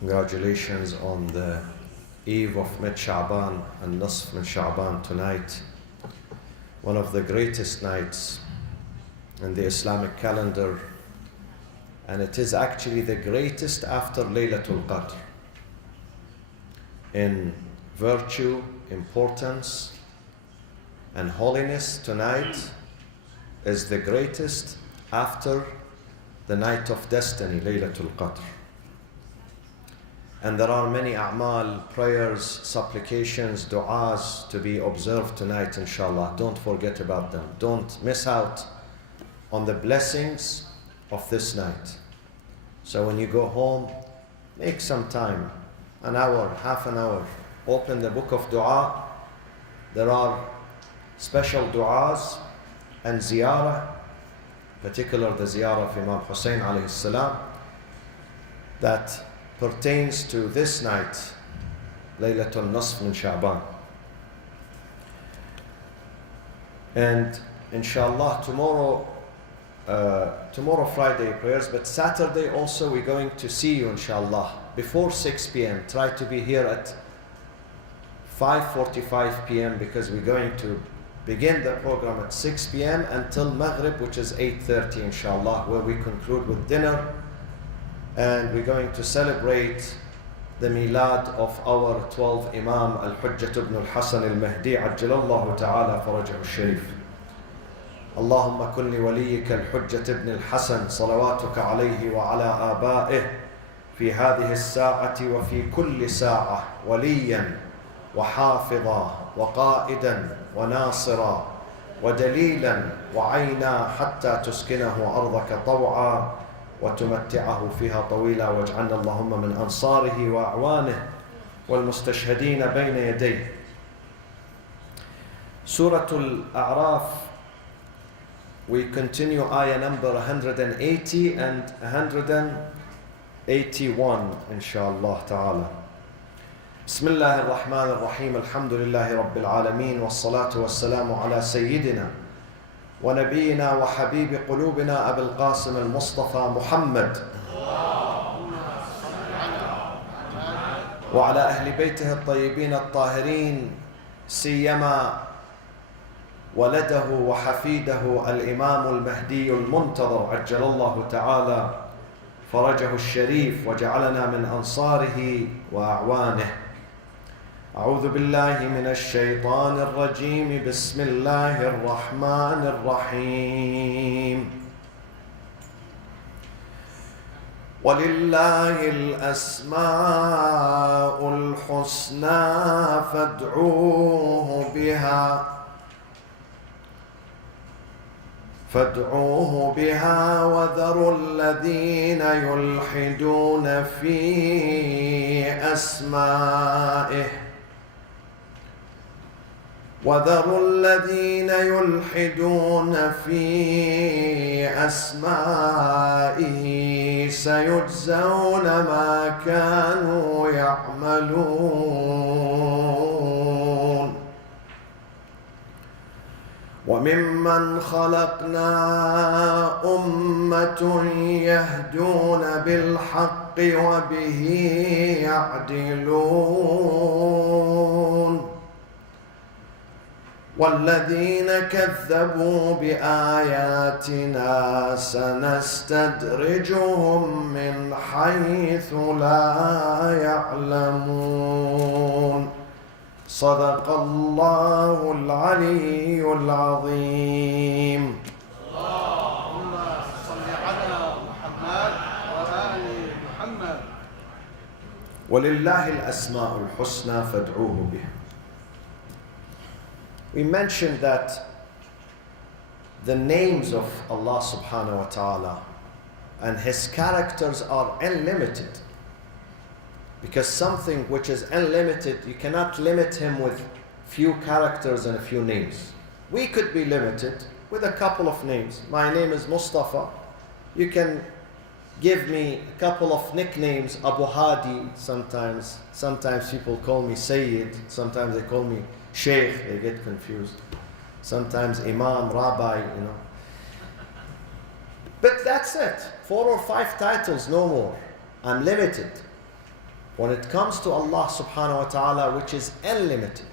Congratulations on the eve of mid-Sha'ban and Nisf min Sha'ban tonight. One of the greatest nights in the Islamic calendar, and it is actually the greatest after Laylatul Qadr in virtue, importance and holiness. Tonight is the greatest after the night of destiny, Laylatul Qadr. And there are many a'mal, prayers, supplications, du'as to be observed tonight, inshallah. Don't forget about them. Don't miss out on the blessings of this night. So when you go home, make some time, an hour, half an hour. Open the book of dua. There are special du'as and ziyarah, particularly the ziyarah of Imam Hussein alayhi salam, that pertains to this night, Laylatul Nisf min Sha'ban. And inshallah tomorrow Friday prayers, but Saturday also we're going to see you inshallah before 6 p.m. Try to be here at 5:45 p.m. because we're going to begin the program at 6 p.m. until Maghrib, which is 8:30 inshallah, where we conclude with dinner. And we're going to celebrate the milad of our 12th Imam, Al-Hujjat ibn al-Hasan al-Mahdi, ajjalallahu ta'ala farajahu al-sharif. اللهم كن لوليك الحجة ابن الحسن صلواتك عليه وعلى آبائه في هذه الساعة وفي كل ساعة وليا وحافظا وقائدا وناصرا ودليلا وعينا حتى تسكنه أرضك طوعا وتمتعه فيها طويلا واجعلنا اللهم من أنصاره وأعوانه والمستشهدين بين يديه. Surah Al-Araf, we continue ayah number 180 and 181 inshallah ta'ala. بسم الله الرحمن الرحيم الحمد لله رب العالمين والصلاة والسلام على سيدنا ونبينا وحبيب قلوبنا أبي القاسم المصطفى محمد وعلى أهل بيته الطيبين الطاهرين، سيما ولده وحفيده الإمام المهدي المنتظر عجل الله تعالى فرجه الشريف وجعلنا من أنصاره وأعوانه. أعوذ بالله من الشيطان الرجيم. بسم الله الرحمن الرحيم. ولله الأسماء الحسنى فادعوه بها وذروا الذين يلحدون في أسمائه سيجزون ما كانوا يعملون. وممن خلقنا أمة يهدون بالحق وبه يعدلون والذين كذبوا بآياتنا سنستدرجهم من حيث لا يعلمون. صدق الله العلي العظيم. اللهم صل على محمد وآل محمد. ولله الأسماء الحسنى فادعوه بها. We mentioned that the names of Allah subhanahu wa ta'ala and His characters are unlimited. Because something which is unlimited, you cannot limit Him with few characters and a few names. We could be limited with a couple of names. My name is Moustafa. You can give me a couple of nicknames, Abu Hadi sometimes. Sometimes people call me Sayyid. Sometimes they call me Sheikh. They get confused. Sometimes Imam, Rabbi, But that's it. 4 or 5 titles, no more. I'm limited. When it comes to Allah subhanahu wa ta'ala, which is unlimited,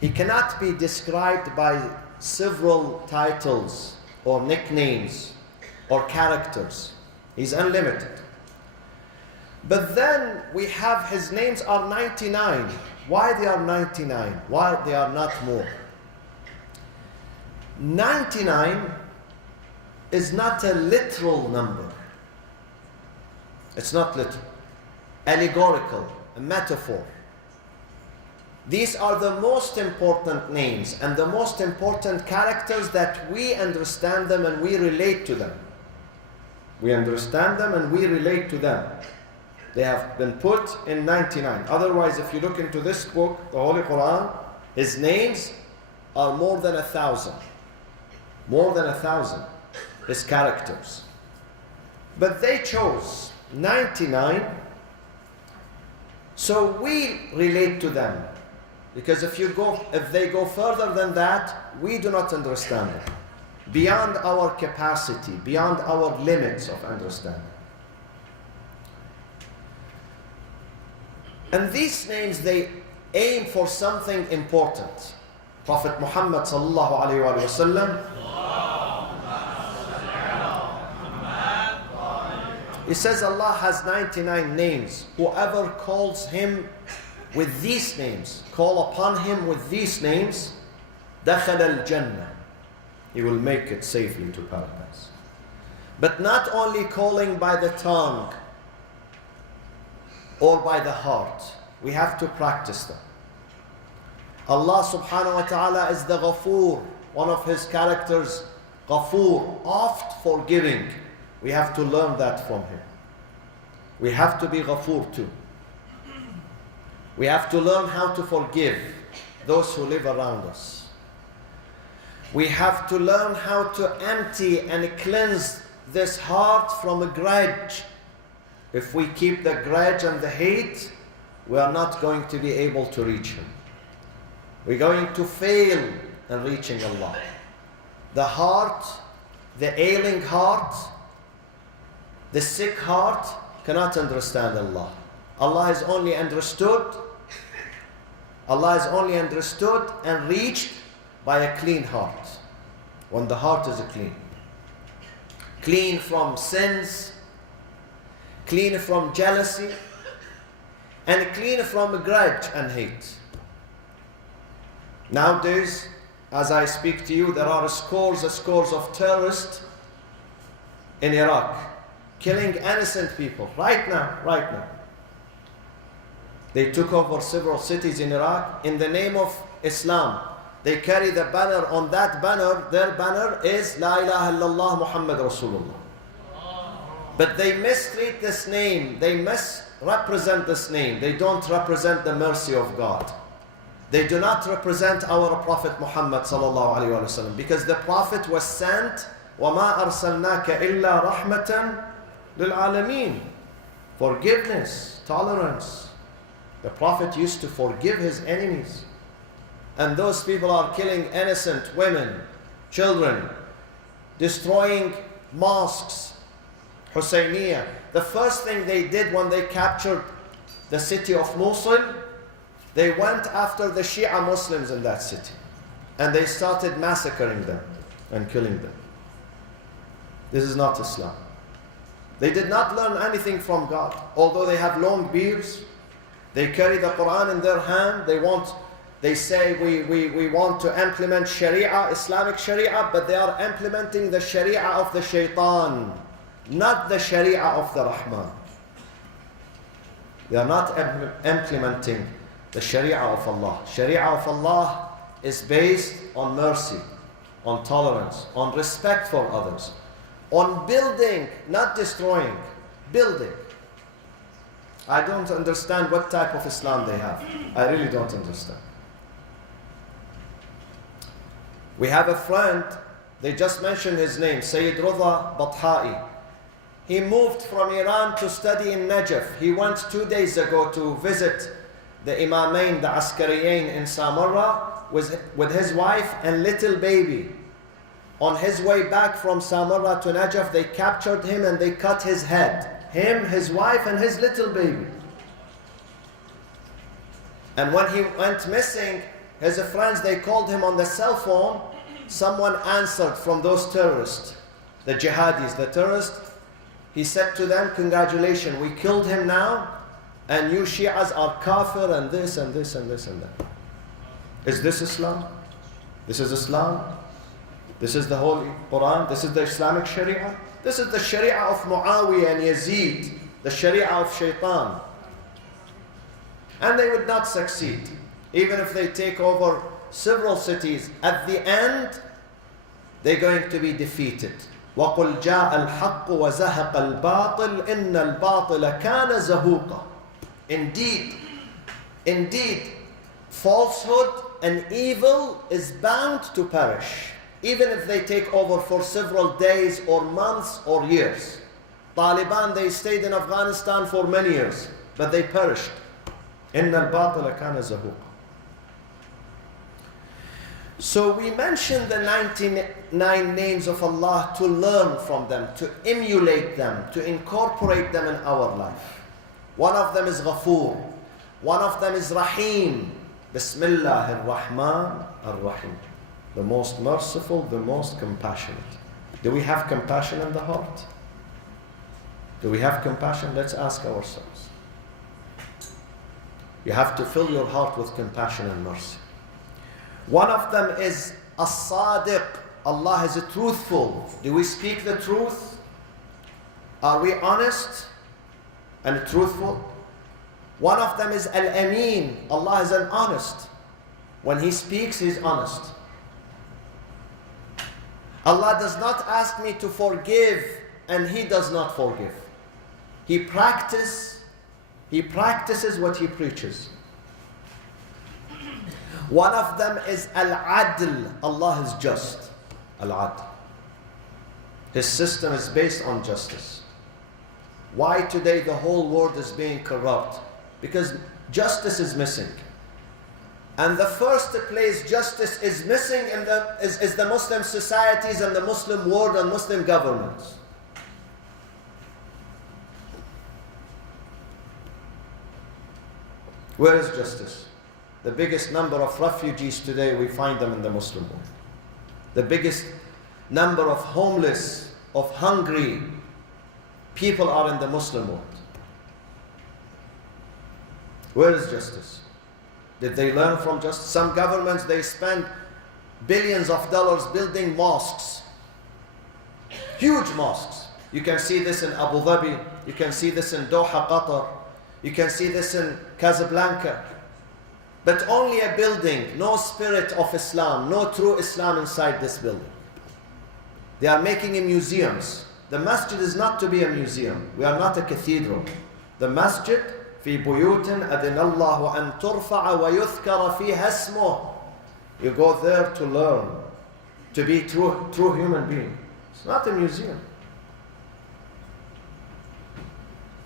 He cannot be described by several titles or nicknames or characters. He's unlimited. But then we have His names are 99. Why they are 99? Why they are not more? 99 is not a literal number. It's not literal. Allegorical, a metaphor. These are the most important names and the most important characters that we understand them and we relate to them. We understand them and we relate to them. They have been put in 99. Otherwise, if you look into this book, the Holy Quran, His names are more than 1,000. More than 1,000. His characters. But they chose 99, so we relate to them. Because if they go further than that, we do not understand them. Beyond our capacity, beyond our limits of understanding. And these names, they aim for something important. Prophet Muhammad sallallahu alaihi wasallam, he says Allah has 99 names. Whoever calls Him with these names, call upon Him with these names, دخل الجنة. He will make it safely to paradise. But not only calling by the tongue or by the heart. We have to practice them. Allah subhanahu wa ta'ala is the Ghafoor. One of His characters, Ghafoor, oft forgiving. We have to learn that from Him. We have to be Ghafoor too. We have to learn how to forgive those who live around us. We have to learn how to empty and cleanse this heart from a grudge. If we keep the grudge and the hate, we are not going to be able to reach Him. We're going to fail in reaching Allah. The heart, the ailing heart, the sick heart cannot understand Allah. Allah is only understood and reached by a clean heart. When the heart is clean. Clean from sins, clean from jealousy, and clean from grudge and hate. Nowadays, as I speak to you, there are scores of terrorists in Iraq, killing innocent people, right now. They took over several cities in Iraq in the name of Islam. They carry the banner. On that banner, their banner is La ilaha illallah Muhammad Rasulullah. But they mistreat this name. They misrepresent this name. They don't represent the mercy of God. They do not represent our Prophet Muhammad sallallahu alaihi wasallam, because the Prophet was sent وَمَا أَرْسَلْنَاكَ إِلَّا رَحْمَةً لِلْعَالَمِينَ. Forgiveness, tolerance. The Prophet used to forgive his enemies. And those people are killing innocent women, children, destroying mosques, Husayniyah. The first thing they did when they captured the city of Mosul, they went after the Shia Muslims in that city. And they started massacring them and killing them. This is not Islam. They did not learn anything from God. Although they have long beards, they carry the Quran in their hand, they say we want to implement Sharia, Islamic Sharia, but they are implementing the Sharia of the Shaitan, not the Sharia of the Rahman. They are not implementing the Sharia of Allah. Sharia of Allah is based on mercy, on tolerance, on respect for others, on building, not destroying, building. I don't understand what type of Islam they have. I really don't understand. We have a friend, they just mentioned his name, Sayyid Rida Bathai. He moved from Iran to study in Najaf. He went 2 days ago to visit the Imamain, the Askariyain in Samarra with his wife and little baby. On his way back from Samarra to Najaf, they captured him and they cut his head. Him, his wife, and his little baby. And when he went missing, his friends, they called him on the cell phone. Someone answered from those terrorists, the jihadis, the terrorists. He said to them, congratulations, we killed him now, and you Shias are kafir and this and this and this and that. Is this Islam? This is Islam? This is the Holy Quran? This is the Islamic Sharia? This is the Sharia of Muawiyah and Yazid, the Sharia of Shaitan. And they would not succeed. Even if they take over several cities, at the end, they're going to be defeated. وَقُلْ جَاءَ الْحَقُّ وَزَهَقَ الْبَاطِلِ إِنَّ الْبَاطِلَ كَانَ زَهُوقًا. Indeed, falsehood and evil is bound to perish, even if they take over for several days or months or years. Taliban, they stayed in Afghanistan for many years, but they perished. إِنَّ الْبَاطِلَ كَانَ زَهُوقًا. So we mentioned the 99 names of Allah to learn from them, to emulate them, to incorporate them in our life. One of them is Ghafoor. One of them is Rahim. Bismillah ar-Rahman ar-Rahim. The most merciful, the most compassionate. Do we have compassion in the heart? Do we have compassion? Let's ask ourselves. You have to fill your heart with compassion and mercy. One of them is As-Sadiq. Allah is truthful. Do we speak the truth? Are we honest and truthful? One of them is Al-Amin. Allah is an honest. When He speaks, He's honest. Allah does not ask me to forgive, and He does not forgive. He practices what He preaches. One of them is Al-Adl. Allah is just. Al-Adl. His system is based on justice. Why today the whole world is being corrupt? Because justice is missing. And the first place justice is missing is the Muslim societies and the Muslim world and Muslim governments. Where is justice? The biggest number of refugees today, we find them in the Muslim world. The biggest number of homeless, of hungry people are in the Muslim world. Where is justice? Did they learn from justice? Some governments, they spend billions of dollars building mosques. Huge mosques. You can see this in Abu Dhabi. You can see this in Doha, Qatar. You can see this in Casablanca. But only a building, no spirit of Islam, no true Islam inside this building. They are making it museums. The masjid is not to be a museum. We are not a cathedral. The masjid, في بيوت أذن الله أن ترفع ويذكر فيها اسمه. You go there to learn, to be true human being. It's not a museum.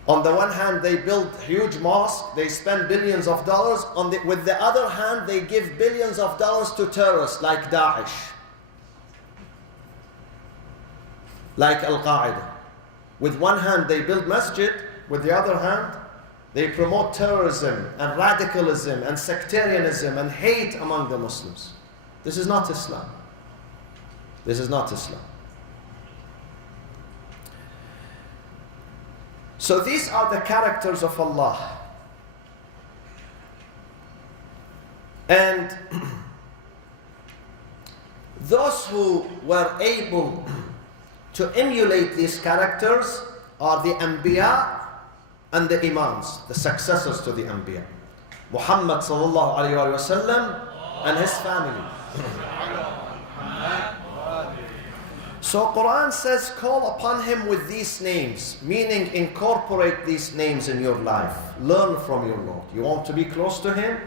On the one hand, they build huge mosques, they spend billions of dollars. With the other hand, they give billions of dollars to terrorists like Daesh, like Al-Qaeda. With one hand, they build masjid. With the other hand, they promote terrorism and radicalism and sectarianism and hate among the Muslims. This is not Islam. This is not Islam. So these are the characters of Allah. And those who were able to emulate these characters are the Anbiya and the Imams, the successors to the Anbiya. Muhammad sallallahu alayhi wa sallam and his family. So Quran says, call upon him with these names, meaning incorporate these names in your life. Learn from your Lord. You want to be close to him?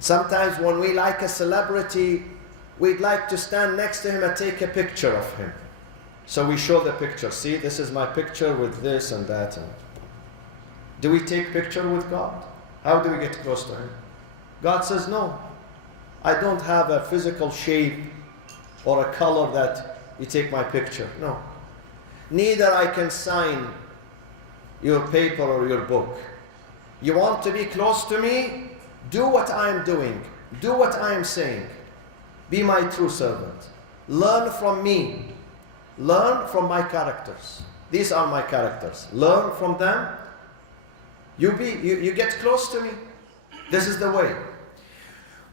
Sometimes when we like a celebrity, we'd like to stand next to him and take a picture of him. So we show the picture. See, this is my picture with this and that. Do we take picture with God? How do we get close to him? God says, no. I don't have a physical shape or a color that you take my picture. No. Neither I can sign your paper or your book. You want to be close to me? Do what I am doing. Do what I am saying. Be my true servant. Learn from me. Learn from my characters. These are my characters. Learn from them. You get close to me. This is the way.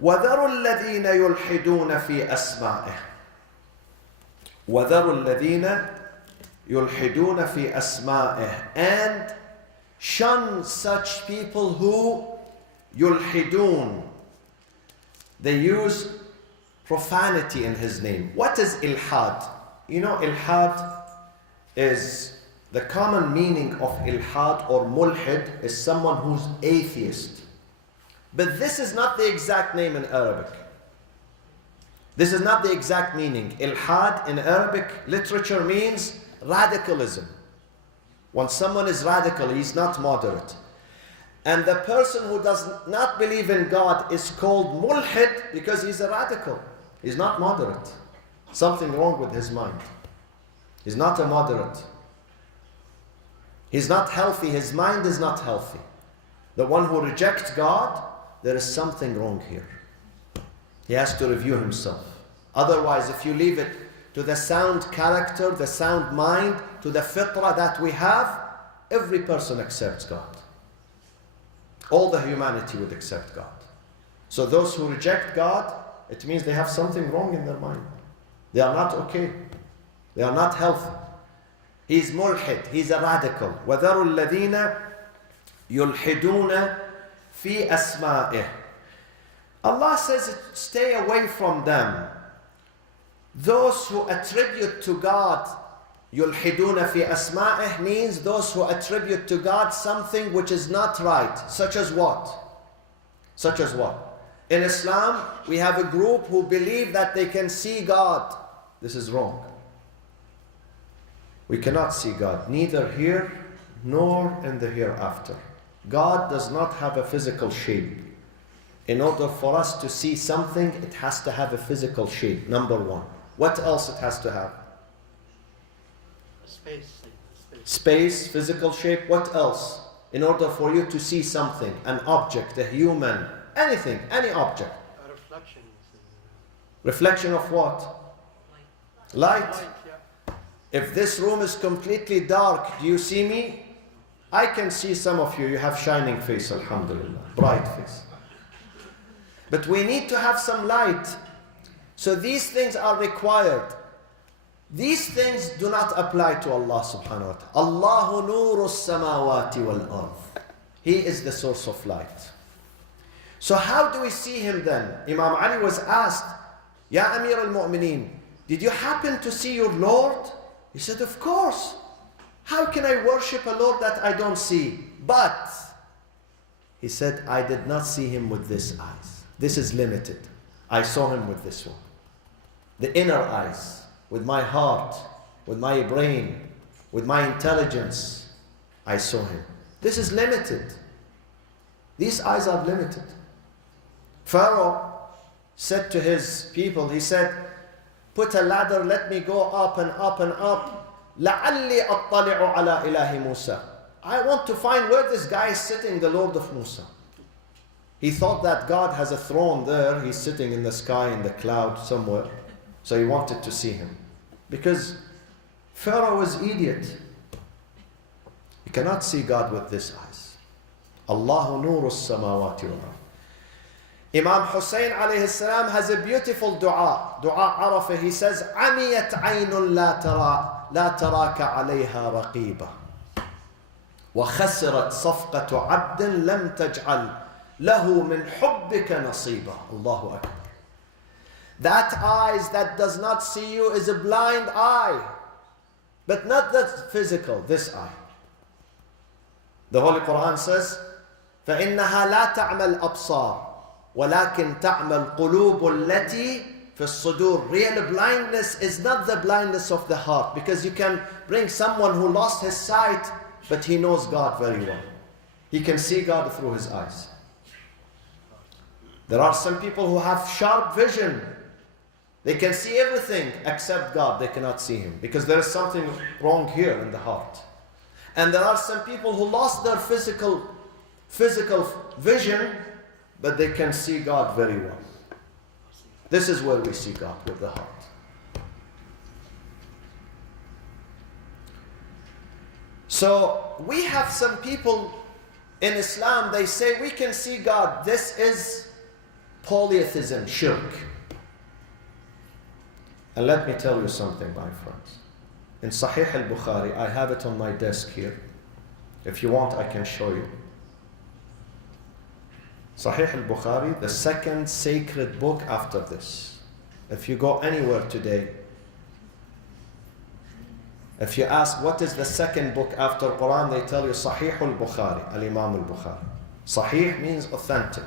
وَذَرُوا الَّذِينَ يُلْحِدُونَ فِي أَسْمَائِهِ وَذَرُوا الَّذِينَ يُلْحِدُونَ فِي أَسْمَائِهِ. And shun such people who yulhidun. They use profanity in his name. What is ilhad? You know, ilhad is the common meaning of ilhad or mulhid is someone who's atheist. But this is not the exact name in Arabic. This is not the exact meaning. Ilhad in Arabic literature means radicalism. When someone is radical, he's not moderate. And the person who does not believe in God is called mulhid because he's a radical. He's not moderate. Something wrong with his mind. He's not a moderate. He's not healthy. His mind is not healthy. The one who rejects God, there is something wrong here. He has to review himself. Otherwise, if you leave it to the sound character, the sound mind, to the fitrah that we have, every person accepts God. All the humanity would accept God. So those who reject God, it means they have something wrong in their mind. They are not okay. They are not healthy. He's mulhid. He's a radical. وَذَرُوا الَّذِينَ يُلْحِدُونَ فِي أَسْمَائِهِ. Allah says, stay away from them. Those who attribute to God, يُلْحِدُونَ فِي أَسْمَائِهِ means those who attribute to God something which is not right. Such as what? Such as what? In Islam, we have a group who believe that they can see God. This is wrong. We cannot see God, neither here nor in the hereafter. God does not have a physical shape. In order for us to see something, it has to have a physical shape, number one. What else it has to have? Space, physical shape. What else? In order for you to see something, an object, a human, anything, any object. A reflection. Reflection of what? Light. Yeah. If this room is completely dark, do you see me? I can see some of you. You have shining face, alhamdulillah, bright face. But we need to have some light. So these things are required. These things do not apply to Allah subhanahu wa ta'ala. Allahu nuru samawati wal ard. He is the source of light. So how do we see him then? Imam Ali was asked, Ya Amir al-Mu'mineen, did you happen to see your Lord? He said, of course. How can I worship a Lord that I don't see? But, he said, I did not see him with this eyes. This is limited. I saw him with this one. The inner eyes, with my heart, with my brain, with my intelligence, I saw him. This is limited. These eyes are limited. Pharaoh said to his people, he said, put a ladder, let me go up and up and up. لَعَلِّي أَطَّلِعُ عَلَى إِلَهِ مُوسَى. I want to find where this guy is sitting, the Lord of Musa. He thought that God has a throne there. He's sitting in the sky, in the cloud somewhere. So he wanted to see him. Because Pharaoh was idiot. He cannot see God with these eyes. Allahu nuru samawati wal ard. Imam Hussein alayhi salam has a beautiful dua. Dua Arafah. He says, عَمِيَتْ عَيْنٌ لَا تَرَاكَ عَلَيْهَا رَقِيبًا وَخَسِرَتْ صَفْقَةُ عَبْدٍ لَمْ تَجْعَلْ لَهُ مِنْ حُبِّكَ نَصِيبًا. Allahu Akbar. That eyes that does not see you is a blind eye. But not that physical, this eye. The Holy Quran says, فَإِنَّهَا لَا تَعْمَى الْأَبْصَارِ وَلَكِنْ تَعْمَى الْقُلُوبُ الَّتِي فِي الصُّدُورِ. Real blindness is not the blindness of the heart, because you can bring someone who lost his sight, but he knows God very well. He can see God through his eyes. There are some people who have sharp vision. They can see everything except God. They cannot see him because there is something wrong here in the heart. And there are some people who lost their physical physical vision, but they can see God very well. This is where we see God, with the heart. So we have some people in Islam, they say we can see God. This is polytheism, shirk. And let me tell you something, my friends. In Sahih al-Bukhari, I have it on my desk here. If you want, I can show you. Sahih al-Bukhari, the second sacred book after this. If you go anywhere today, if you ask what is the second book after Quran, they tell you Sahih al-Bukhari, Al-Imam al-Bukhari. Sahih means authentic.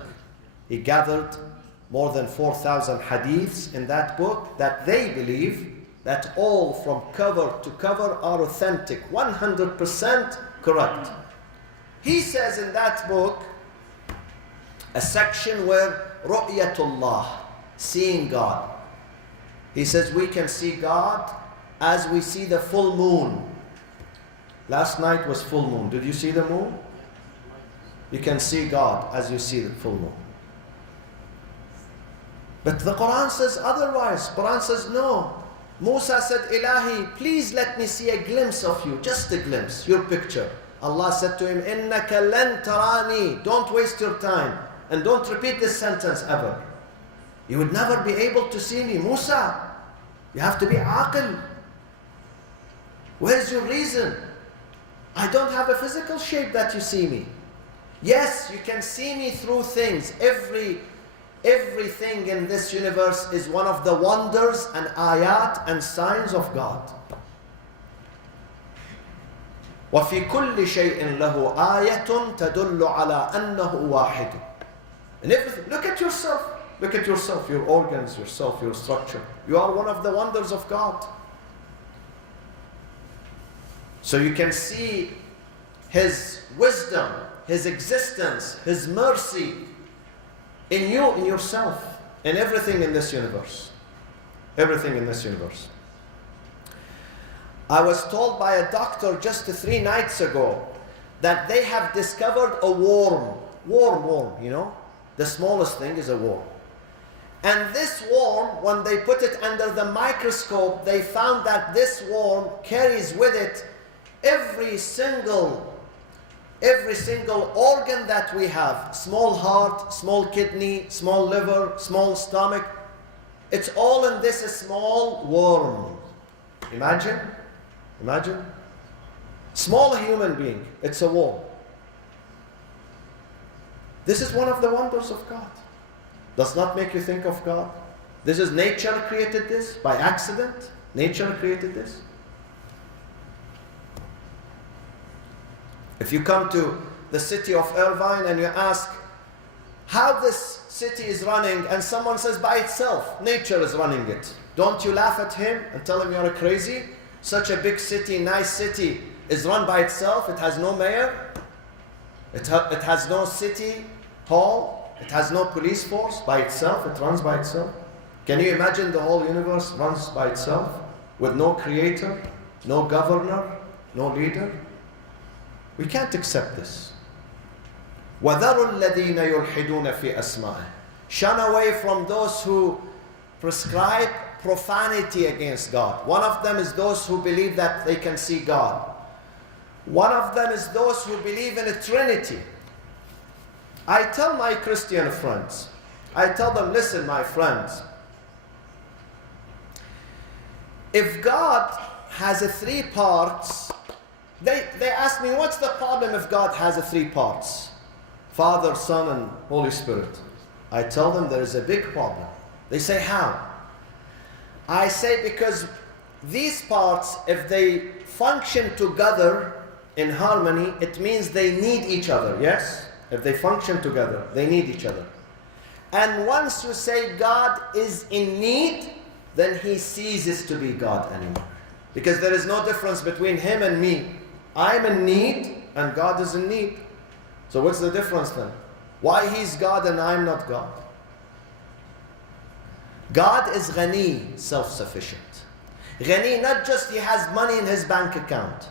He gathered more than 4,000 hadiths in that book that they believe that all from cover to cover are authentic, 100% correct. He says in that book, a section where Ru'yatullah, seeing God. He says we can see God as we see the full moon. Last night was full moon. Did you see the moon? You can see God as you see the full moon. But the Quran says otherwise. Quran says no. Musa said, Ilahi, please let me see a glimpse of you, just a glimpse, your picture. Allah said to him, Innaka lan tarani. Don't waste your time. And don't repeat this sentence ever. You would never be able to see me. Musa, you have to be aqil. Where's your reason? I don't have a physical shape that you see me. Yes, you can see me through things. Everything in this universe is one of the wonders and ayat and signs of God. وَفِي كُلِّ شَيْءٍ لَهُ آيَةٌ تَدُلُّ عَلَىٰ أَنَّهُ وَاحِدٌ. And everything, look at yourself. Look at yourself, your organs, yourself, your structure. You are one of the wonders of God. So you can see His wisdom, His existence, His mercy in you, in yourself, in everything in this universe. Everything in this universe. I was told by a doctor just 3 nights ago that they have discovered a worm, you know? The smallest thing is a worm. And this worm, when they put it under the microscope, they found that this worm carries with it every single organ that we have. Small heart, small kidney, small liver, small stomach. It's all in this small worm. Imagine. Small human being, it's a worm. This is one of the wonders of God. Does not make you think of God? This is nature created this by accident. Nature created this. If you come to the city of Irvine and you ask how this city is running, and someone says by itself, nature is running it. Don't you laugh at him and tell him you're crazy? Such a big city, nice city, is run by itself. It has no mayor. It has no city hall. It has no police force. By itself, it runs by itself. Can you imagine the whole universe runs by itself with no creator, no governor, no leader? We can't accept this. وَذَرُوا الَّذِينَ يُلْحِدُونَ فِي أَسْمَائِهِ. Shun away from those who prescribe profanity against God. One of them is those who believe that they can see God. One of them is those who believe in a Trinity. I tell my Christian friends, I tell them, listen, my friends, if God has 3 parts, they ask me, what's the problem if God has 3 parts? Father, Son, and Holy Spirit. I tell them there is a big problem. They say, how? I say, because these parts, if they function together in harmony, it means they need each other, yes? If they function together, they need each other. And once you say God is in need, then He ceases to be God anymore. Because there is no difference between Him and me. I'm in need and God is in need. So what's the difference then? Why He's God and I'm not God? God is ghani, self-sufficient. Ghani, not just He has money in His bank account.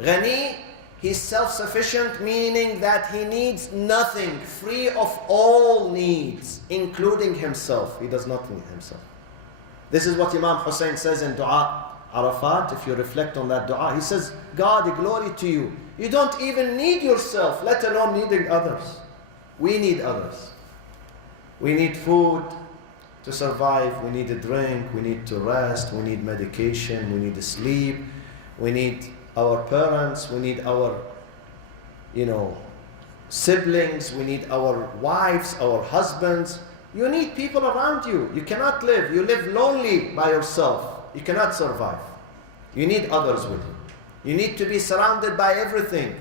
Ghani He's self-sufficient, meaning that he needs nothing, free of all needs, including himself. He does not need himself. This is what Imam Hussein says in Dua Arafat. If you reflect on that dua, he says, God, glory to you. You don't even need yourself, let alone needing others. We need others. We need food to survive. We need a drink. We need to rest. We need medication. We need to sleep. We need our parents. We need our, siblings. We need our wives, our husbands. You need people around you. You cannot live. You live lonely by yourself. You cannot survive. You need others with you. You need to be surrounded by everything.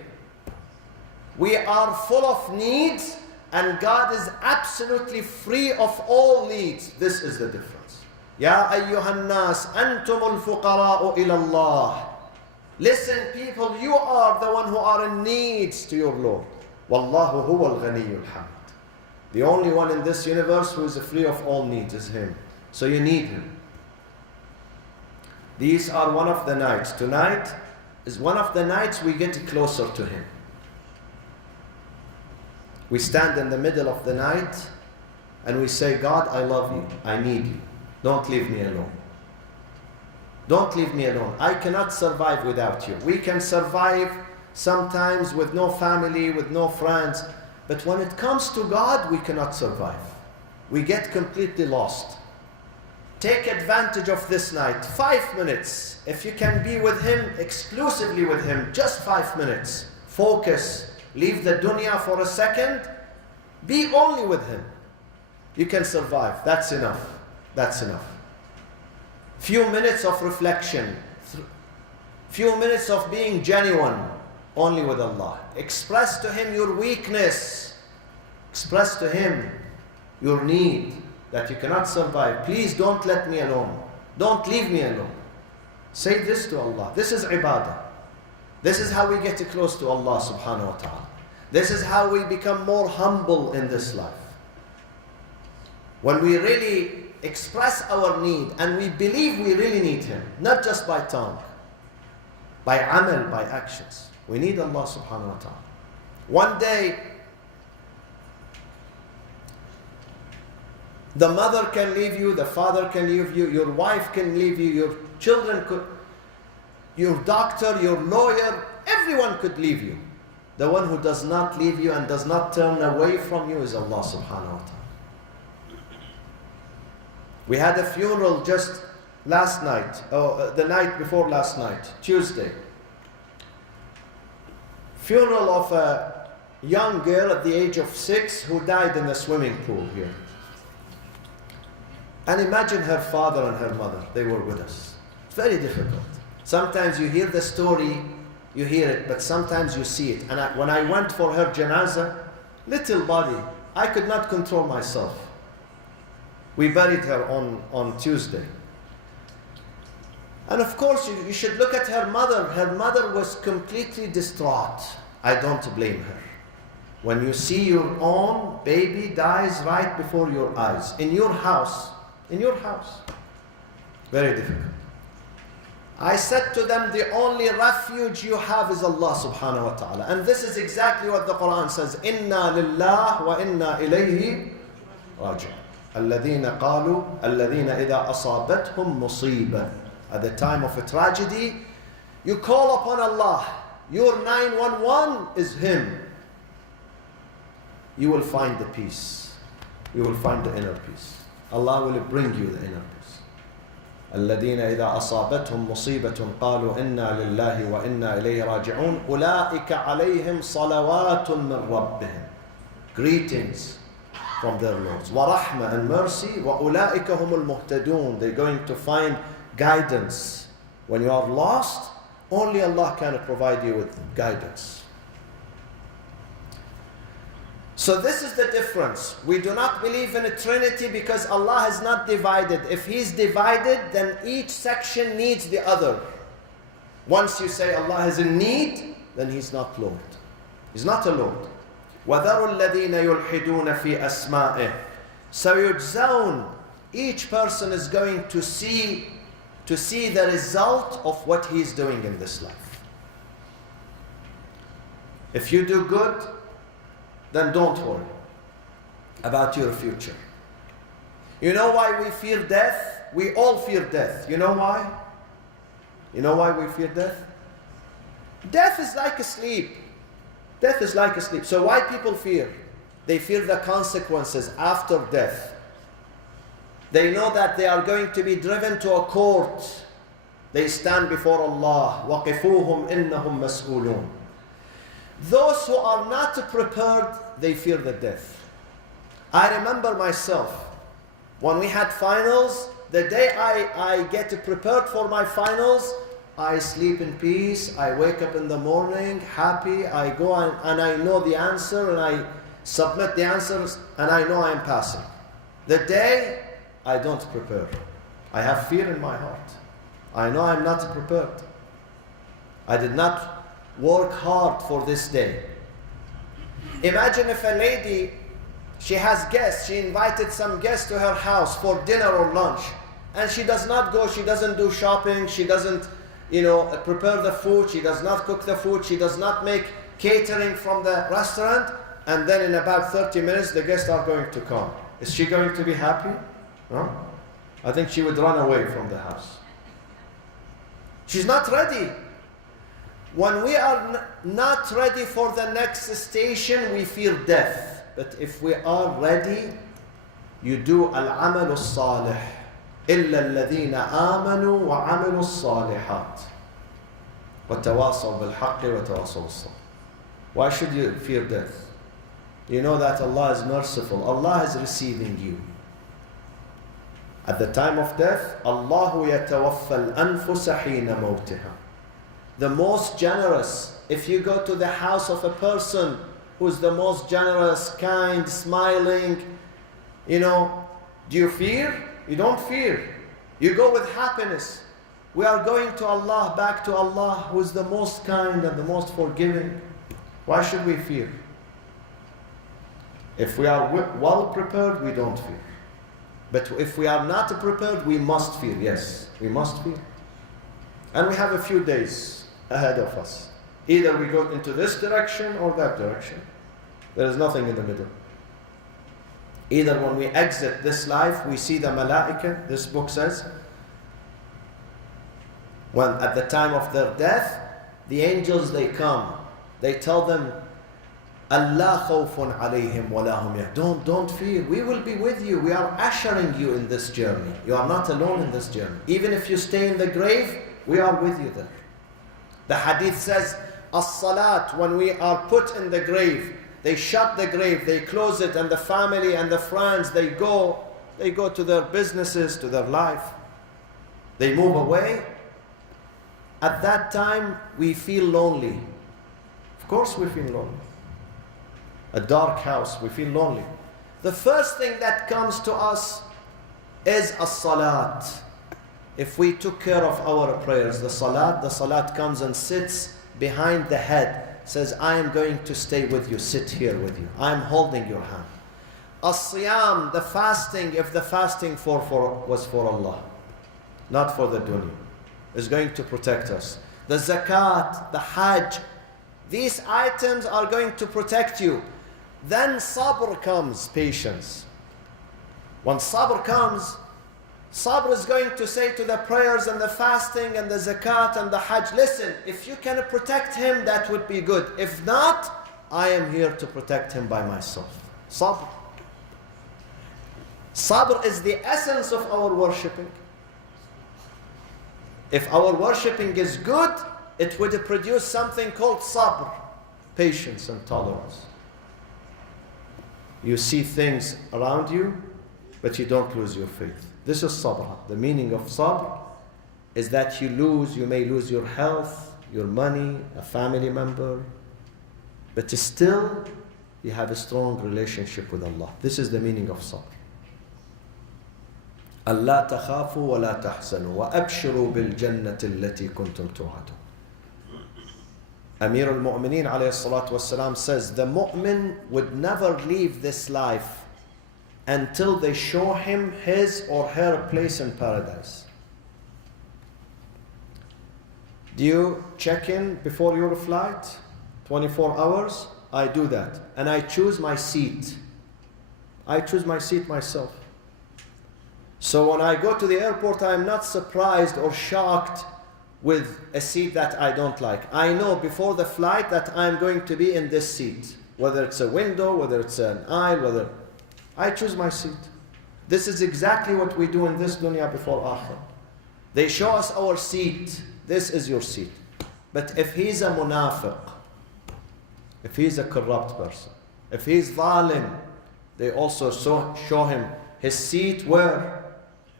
We are full of needs, and God is absolutely free of all needs. This is the difference. Ya ayyuhan nas, antumul fuqara'u ila Allah. Listen, people, you are the one who are in needs to your Lord. Wallahu huwal ghaniyyul hamid. The only one in this universe who is free of all needs is Him. So you need Him. These are one of the nights. Tonight is one of the nights we get closer to Him. We stand in the middle of the night and we say, God, I love you. I need you. Don't leave me alone. Don't leave me alone. I cannot survive without you. We can survive sometimes with no family, with no friends. But when it comes to God, we cannot survive. We get completely lost. Take advantage of this night. 5 minutes. If you can be with Him, exclusively with Him, just 5 minutes. Focus. Leave the dunya for a second. Be only with Him. You can survive. That's enough. That's enough. Few minutes of reflection. Few minutes of being genuine. Only with Allah. Express to Him your weakness. Express to Him your need, that you cannot survive. Please don't let me alone. Don't leave me alone. Say this to Allah. This is ibadah. This is how we get close to Allah subhanahu wa ta'ala. This is how we become more humble in this life. When we really express our need and we believe we really need Him, not just by tongue, by amal, by actions. We need Allah subhanahu wa ta'ala. One day, the mother can leave you, the father can leave you, your wife can leave you, your children could, your doctor, your lawyer, everyone could leave you. The one who does not leave you and does not turn away from you is Allah subhanahu wa ta'ala. We had a funeral just last night, the night before last night, Tuesday. Funeral of a young girl at the age of 6 who died in the swimming pool here. And imagine her father and her mother, they were with us. It's very difficult. Sometimes you hear the story, you hear it, but sometimes you see it. And when I went for her janazah, little body, I could not control myself. We buried her on Tuesday. And of course, you should look at her mother. Her mother was completely distraught. I don't blame her. When you see your own baby dies right before your eyes, in your house, very difficult. I said to them, the only refuge you have is Allah subhanahu wa ta'ala. And this is exactly what the Quran says. Inna lillah wa inna ilayhi raji'un. الذين قالوا الذين إذا أصابتهم مصيبة. At the time of a tragedy, you call upon Allah. Your 911 is Him. You will find the peace. You will find the inner peace. Allah will bring you the inner peace. الذين إذا أصابتهم مصيبة قالوا إنا لله وإنا إليه راجعون أولئك عليهم صلوات من ربهم. Greetings from their Lords. ورحمة and mercy. وأولئك هم المهتدون. They're going to find guidance. When you are lost, only Allah can provide you with guidance. So this is the difference. We do not believe in a Trinity because Allah has not divided. If He's divided, then each section needs the other. Once you say Allah has a need, then He's not Lord. He's not a Lord. وَذَرُوا الَّذِينَ يُلْحِدُونَ فِي أَسْمَائِهِ. سَيُجْزَوْنَ. Each person is going to see the result of what he's doing in this life. If you do good, then don't worry about your future. You know why we fear death? We all fear death. You know why? You know why we fear death? Death is like a sleep. Death is like a sleep. So why people fear? They fear the consequences after death. They know that they are going to be driven to a court. They stand before Allah. وَقِفُوهُمْ إِنَّهُمْ مَسْئُولُونَ. Those who are not prepared, they fear the death. I remember myself, when we had finals, the day I get prepared for my finals, I sleep in peace, I wake up in the morning happy, I go and I know the answer and I submit the answers and I know I am passing. The day I don't prepare, I have fear in my heart. I know I'm not prepared. I did not work hard for this day. Imagine if a lady, she has guests, she invited some guests to her house for dinner or lunch, and she does not go, she doesn't do shopping, she doesn't, prepare the food, she does not cook the food, she does not make catering from the restaurant, and then in about 30 minutes the guests are going to come. Is she going to be happy? No? I think she would run away from the house. She's not ready. When we are not ready for the next station, we fear death. But if we are ready, you do al-amal al-salih. إِلَّا الَّذِينَ آمَنُوا وَعَمِلُوا الصَّالِحَاتِ وَتَوَاصَوْا بِالْحَقِّ وَتَوَاصَوْا بِالصَّبْرِ. Why should you fear death? You know that Allah is merciful. Allah is receiving you. At the time of death, Allahu yatawaffa al-anfusa hina mawtiha. The most generous. If you go to the house of a person who's the most generous, kind, smiling, do you fear? You don't fear. You go with happiness. We are going to Allah, back to Allah, who is the most kind and the most forgiving. Why should we fear? If we are well prepared, we don't fear. But if we are not prepared, we must fear. Yes, we must fear. And we have a few days ahead of us. Either we go into this direction or that direction. There is nothing in the middle. Either when we exit this life, we see the malaika, this book says, when at the time of their death, the angels, they come. They tell them, Allah khawfun alayhim wa lahum yahzanun. Don't fear. We will be with you. We are ushering you in this journey. You are not alone in this journey. Even if you stay in the grave, we are with you there. The hadith says, as-salat, when we are put in the grave, they shut the grave, they close it, and the family and the friends, they go to their businesses, to their life. They move away. At that time, we feel lonely. Of course we feel lonely. A dark house, we feel lonely. The first thing that comes to us is as-salat. If we took care of our prayers, the salat comes and sits behind the head. Says, I am going to stay with you, sit here with you. I am holding your hand. As-siyam, the fasting, if the fasting was for Allah, not for the dunya, is going to protect us. The zakat, the hajj, these items are going to protect you. Then sabr comes, patience. When sabr comes, sabr is going to say to the prayers and the fasting and the zakat and the hajj, listen, if you can protect him, that would be good. If not, I am here to protect him by myself. Sabr. Sabr is the essence of our worshipping. If our worshipping is good, it would produce something called sabr, patience and tolerance. You see things around you, but you don't lose your faith. This is sabr. The meaning of sabr is that you may lose your health, your money, a family member, but still you have a strong relationship with Allah. This is the meaning of sabr. أَلَّا تَخَافُوا وَلَا تَحْزَنُوا وَأَبْشِرُوا بِالْجَنَّةِ الَّتِي كُنْتُمْ تُوعَدُونَ. Amir al-Mu'mineen alayhi salatu wasalam says, the mu'min would never leave this life until they show him his or her place in paradise. Do you check in before your flight? 24 hours, I do that. And I choose my seat. I choose my seat myself. So when I go to the airport, I am not surprised or shocked with a seat that I don't like. I know before the flight that I'm going to be in this seat. Whether it's a window, whether it's an aisle, whether... I choose my seat. This is exactly what we do in this dunya before akhir. They show us our seat. This is your seat. But if he's a munafiq, if he's a corrupt person, if he's zalim, they also show him his seat where?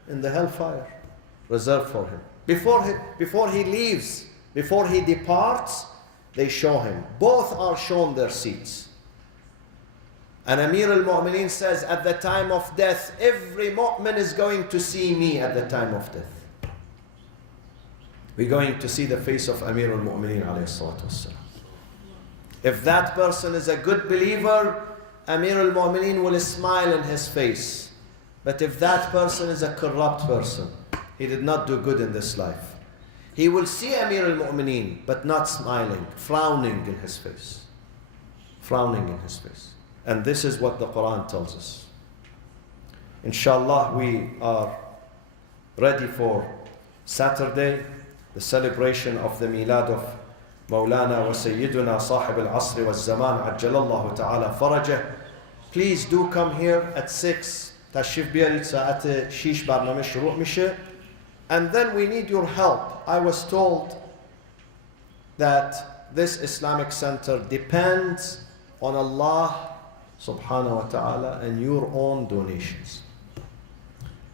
In the hellfire, reserved for him. Before he leaves, before he departs, they show him. Both are shown their seats. And Amir al-Mu'mineen says, at the time of death, every mu'min is going to see me at the time of death. We're going to see the face of Amir al-Mu'mineen alayhi salatu wassalam. If that person is a good believer, Amir al-Mu'mineen will smile in his face. But if that person is a corrupt person, he did not do good in this life, he will see Amir al-Mu'mineen, but not smiling, frowning in his face. Frowning in his face. And this is what the Quran tells us. Inshallah, we are ready for Saturday, the celebration of the Milad of Mawlana wa Sayyiduna Sahib al-Asr wa Zaman Ajjalallahu Ta'ala Farajah. Please do come here at 6. تشريف بيريد ساعة شيش برنامج شروع مشي. And then we need your help. I was told that this Islamic center depends on Allah subhanahu wa ta'ala and your own donations.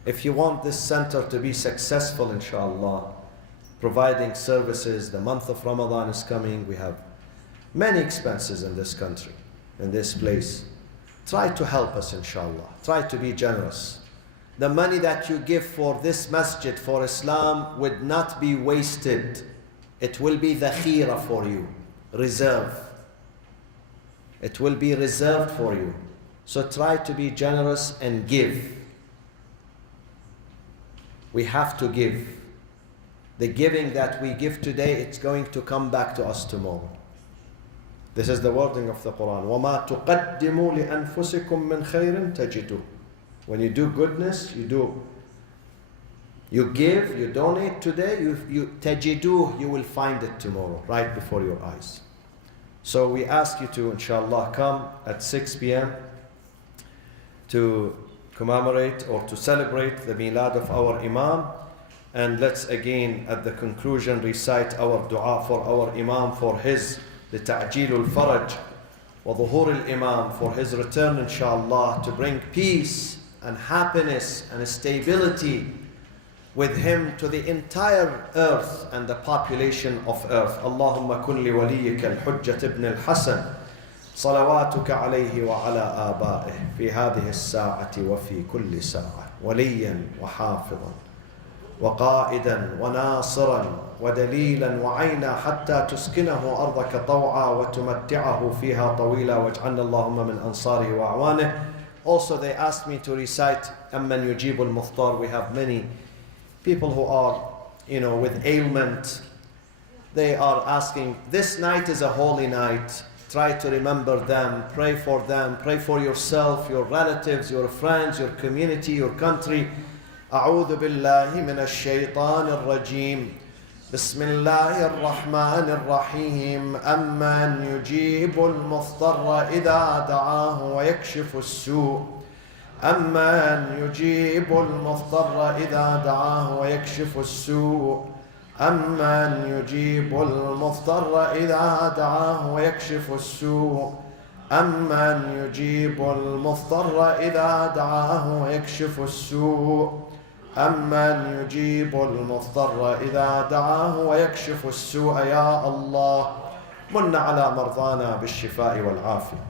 If you want this center to be successful, inshallah, providing services, the month of Ramadan is coming, we have many expenses in this country, in this place. Try to help us, inshallah. Try to be generous. The money that you give for this masjid, for Islam, would not be wasted. It will be dhakhira for you, reserve. It will be reserved for you. So try to be generous and give. We have to give. The giving that we give today, it's going to come back to us tomorrow. This is the wording of the Quran. وَمَا تُقَدِّمُوا لِأَنفُسِكُم مِّنْ خَيْرٍ تَجِدُوا. When you do goodness, you give, you donate today, you tajidu, you will find it tomorrow, right before your eyes. So we ask you to, inshallah, come at 6 p.m. to commemorate or to celebrate the Milad of our Imam. And let's again, at the conclusion, recite our dua for our Imam, for his لتعجيل الفرج وظهور الإمام, for his return, inshallah, to bring peace and happiness and stability with him to the entire earth and the population of earth. اللهم كن لوليك الحجة ابن الحسن صلواتك عليه وعلى آبائه في هذه الساعة وفي كل ساعة وليا وحافظا وقائدا وناصرا ودليلا وعينا حتى تسكنه أرضك طوعا وتمتعه فيها طويلا واجعلنا اللهم من أنصاره وأعوانه. Also they asked me to recite أمن يجيب المضطر. We have many people who are, with ailment. They are asking, this night is a holy night. Try to remember them, pray for them, pray for yourself, your relatives, your friends, your community, your country. أعوذ بالله من الشيطان الرجيم. بسم الله الرحمن الرحيم. أمن يجيب المضطر إذا دعاه ويكشف السوء. أمن يجيب المضطر إذا دعاه ويكشف السوء. أمن يجيب المضطر إذا دعاه ويكشف السوء. أمن يجيب المضطر إذا دعاه ويكشف السوء. أمن يجيب المضطر إذا دعاه ويكشف السوء. يا الله من على مرضانا بالشفاء والعافية.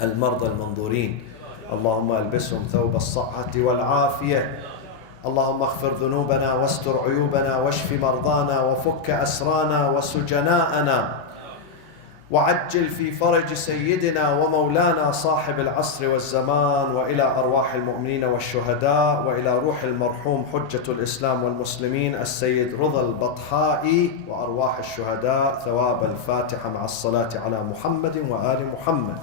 المرضى المنظورين اللهم البسهم ثوب الصحة والعافية. اللهم اغفر ذنوبنا واستر عيوبنا واشف مرضانا وفك أسرانا وسجناءنا. وعجل في فرج سيدنا ومولانا صاحب العصر والزمان، وإلى أرواح المؤمنين والشهداء، وإلى روح المرحوم حجة الإسلام والمسلمين السيد رضا البطحائي وأرواح الشهداء. ثواب الفاتحة مع الصلاة على محمد وآل محمد.